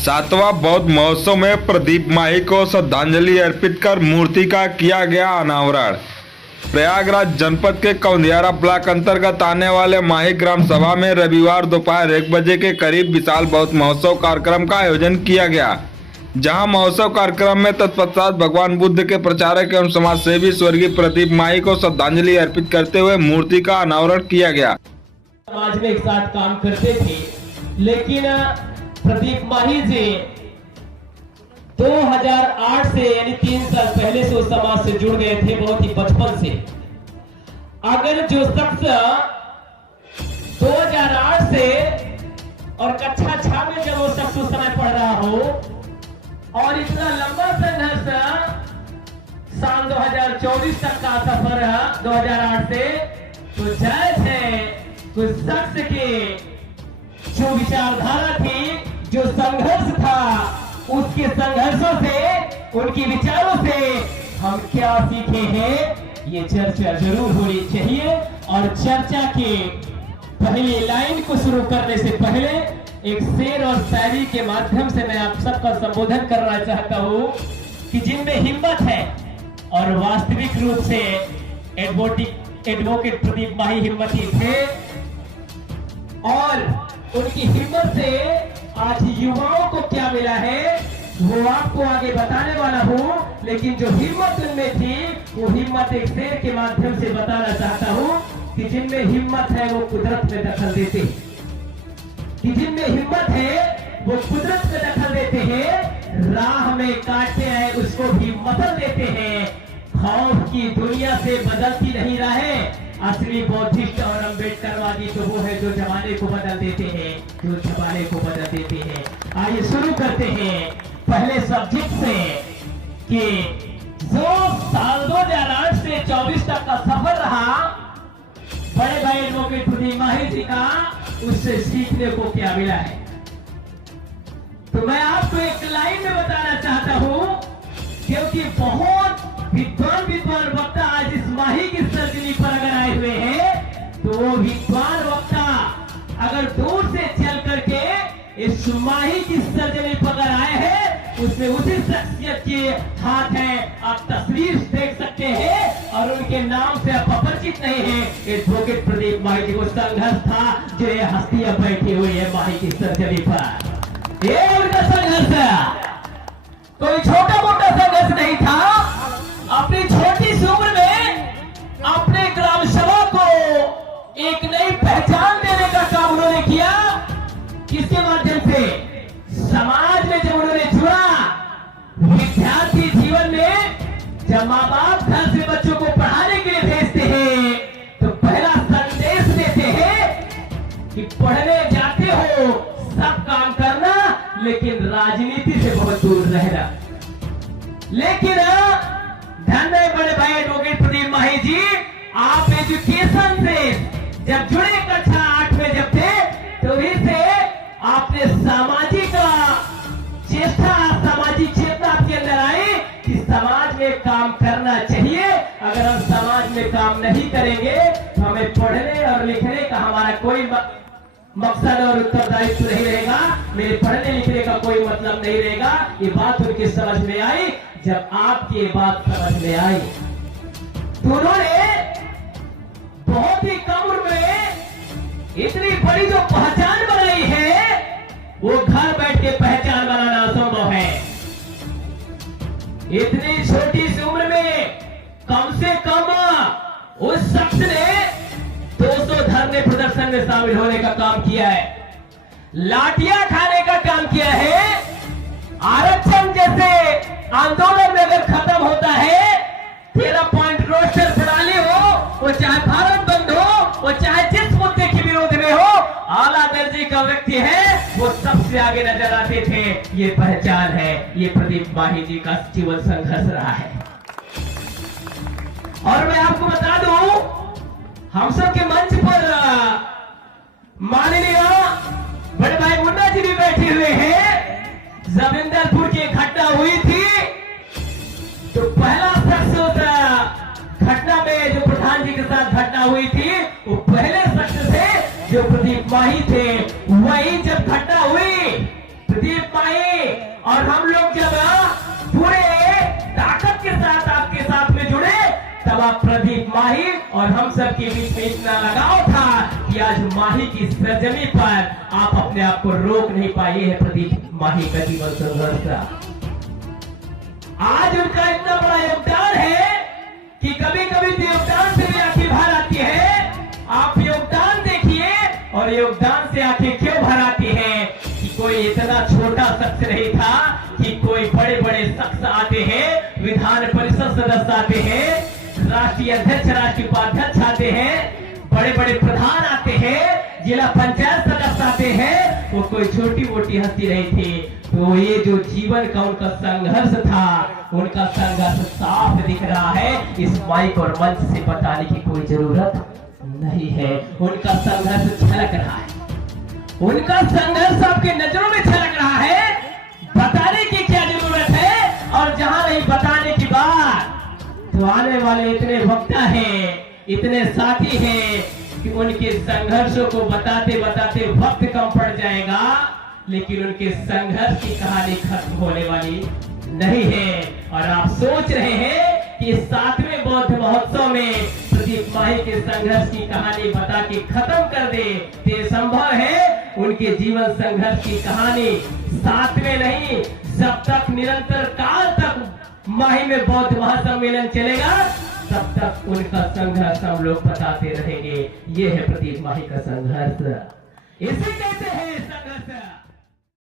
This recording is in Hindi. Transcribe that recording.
सातवां बौद्ध महोत्सव में प्रदीप माही को श्रद्धांजलि अर्पित कर मूर्ति का किया गया अनावरण। प्रयागराज जनपद के कौंधियारा ब्लॉक अंतर्गत आने वाले माही ग्राम सभा में रविवार दोपहर 1 बजे के करीब विशाल बौद्ध महोत्सव कार्यक्रम का आयोजन किया गया, जहां महोत्सव कार्यक्रम में तत्पश्चात भगवान बुद्ध के प्रचारक एवं समाज सेवी स्वर्गीय प्रदीप माही को श्रद्धांजलि अर्पित करते हुए मूर्ति का अनावरण किया गया। समाज में एक साथ काम करते थे, लेकिन प्रदीप माही जी 2008 से यानी 3 साल पहले से उस समाज से जुड़ गए थे, बहुत ही बचपन से। अगर जो शख्स 2008 से और कक्षा 6 में जब वो शख्स उस समय पढ़ रहा हो और इतना लंबा संघर्ष साल 2024 तक का सफर 2008 से, तो जायज है उस शख्स के जो विचारधारा थी, जो संघर्ष था, उसके संघर्षों से, उनके विचारों से हम क्या सीखे हैं, ये चर्चा जरूर होनी चाहिए। और चर्चा के पहली लाइन को शुरू करने से पहले एक शेर और शायरी के माध्यम से मैं आप सबका संबोधन करना चाहता हूं कि जिनमें हिम्मत है और वास्तविक रूप से एडवोकेट प्रदीप माही हिम्मती थे और उनकी हिम्मत से आज युवाओं को क्या मिला है वो आपको आगे बताने वाला हूं। लेकिन जो हिम्मत उनमें थी वो हिम्मत एक शेर के माध्यम से बताना चाहता हूं कि जिनमें हिम्मत है वो कुदरत में दखल देते हैं, कि जिनमें हिम्मत है वो कुदरत में दखल देते हैं, राह में काटते हैं उसको भी मदद देते हैं। खौफ की दुनिया से बदलती नहीं राहें, असली बौद्धिस्ट और अम्बेडकरवादी तो वो है जो जमाने को बदल देते हैं, जो जमाने को बदल देते हैं। आइए शुरू करते हैं पहले सब्जेक्ट से कि जो साल 2008 से 24 तक का सफर रहा बड़े भाई एडवोकेट प्रदीप माही जी का, उससे सीखने को क्या मिला है। तो मैं आपको एक लाइन में बताना चाहता हूं, क्योंकि बहुत विद्वान वक्ता आज इस माही की सरजमी पर अगर आए हुए हैं, तो वो विद्वान वक्ता अगर दूर से चल करके इस माही की सरजमी पर अगर आए हैं, उसमें उसी शख्सियत के हाथ है। आप तस्वीर देख सकते हैं और उनके नाम से आप अपरिचित नहीं है। एडवोकेट प्रदीप माही जी को संघर्ष था, जो ये हस्तियां बैठी हुई है माही की सरजमी पर। ये उनका संघर्ष कोई छोटा मोटा संघर्ष नहीं था। अपनी छोटी सी उम्र में अपने ग्राम सभा को एक नई पहचान देने का काम उन्होंने किया। किसके माध्यम से? समाज में जब उन्होंने जुड़ा, विद्यार्थी जीवन में जब माँ बाप घर से बच्चों को पढ़ाने के लिए भेजते हैं, तो पहला संदेश देते हैं कि पढ़ने जाते हो सब काम करना, लेकिन राजनीति से बहुत दूर रहना। लेकिन धन्य बड़े भाई एडवोकेट प्रदीप माही जी, आप एजुकेशन से जब जुड़े कक्षा 8 में जब थे, तो से आपने सामाजिक चेष्टा, सामाजिक चेतना आपके अंदर आई कि समाज में काम करना चाहिए। अगर हम समाज में काम नहीं करेंगे तो हमें पढ़ने और लिखने का हमारा कोई मकसद और उत्तरदायित्व नहीं रहेगा, मेरे पढ़ने लिखने का कोई मतलब नहीं रहेगा। ये बात उनकी समझ में आई। जब आपकी बात समझ में आई तो उन्होंने बहुत ही कम उम्र में इतनी बड़ी जो पहचान बनाई है, वो घर बैठ के पहचान बनाना असंभव है। इतनी छोटी सी उम्र में कम से कम उस शख्स ने 200 धरने प्रदर्शन में शामिल होने का काम किया है, लाठियां खाने का काम किया है। आरक्षण जैसे आंदोलन में अगर खत्म होता है, 13 पॉइंट रोस्टर प्रणाली हो, वो चाहे भारत बंद हो, वो चाहे जिस मुद्दे के विरोध में हो, आला दर्जे का व्यक्ति है, वो सबसे आगे नजर आते थे। ये पहचान है, ये प्रदीप माही जी का जीवन संघर्ष रहा है। और मैं आपको बता दूं, हम सब के मंच पर माननीय बड़े भाई मुन्ना जी भी बैठे हुए हैं। जबिंदरपुर की घटना हुई थी, तो पहला शख्स उस घटना में जो प्रधान जी के साथ घटना हुई थी, वो पहले शख्स थे जो प्रदीप माही थे। वही जब घटना हुई, प्रदीप माही और हम लोग जब पूरे ताकत के साथ आपके साथ में जुड़े, तब आप प्रदीप माही और हम सब के बीच में इतना लगाव था कि आज माही की सरजमी पर आप अपने आप को रोक नहीं पाए हैं। प्रदीप माही का जीवन संघर्ष, आज उनका इतना बड़ा योगदान है कि कभी कभी तो योगदान से भी आंखें भर आती है। आप योगदान देखिए और योगदान से आंखें क्यों भर आती हैं कि कोई इतना छोटा शख्स नहीं था कि कोई बड़े बड़े शख्स आते हैं, विधान परिषद सदस्य आते हैं, राष्ट्रीय अध्यक्ष राष्ट्रीय उपाध्यक्ष आते हैं, बड़े बड़े प्रधान आते हैं, जिला पंचायत सदस्य आते हैं। वो कोई छोटी मोटी हस्ती नहीं थी। तो ये जो जीवन का उनका संघर्ष था, उनका संघर्ष साफ दिख रहा है। इस माइक और मंच से बताने की कोई जरूरत नहीं है। उनका संघर्ष झलक रहा है, उनका संघर्ष आपके नजरों में झलक रहा है। बताने की क्या जरूरत है? और जहां नहीं बताने की बात, तो आने वाले इतने वक्ता हैं, इतने साथी हैं कि उनके संघर्षों को बताते बताते वक्त कम पड़ जाएगा, लेकिन उनके संघर्ष की कहानी खत्म होने वाली नहीं है। और आप सोच रहे हैं कि 7वें बौद्ध महोत्सव में प्रदीप माही के संघर्ष की कहानी बता के खत्म कर दे, ये संभव है? उनके जीवन संघर्ष की कहानी 7वें नहीं, जब तक निरंतर काल तक माही में बौद्ध महासम्मेलन चलेगा, तब तक उनका संघर्ष हम लोग बताते रहेंगे। ये है प्रदीप माही का संघर्ष, इसे कहते हैं संघर्ष।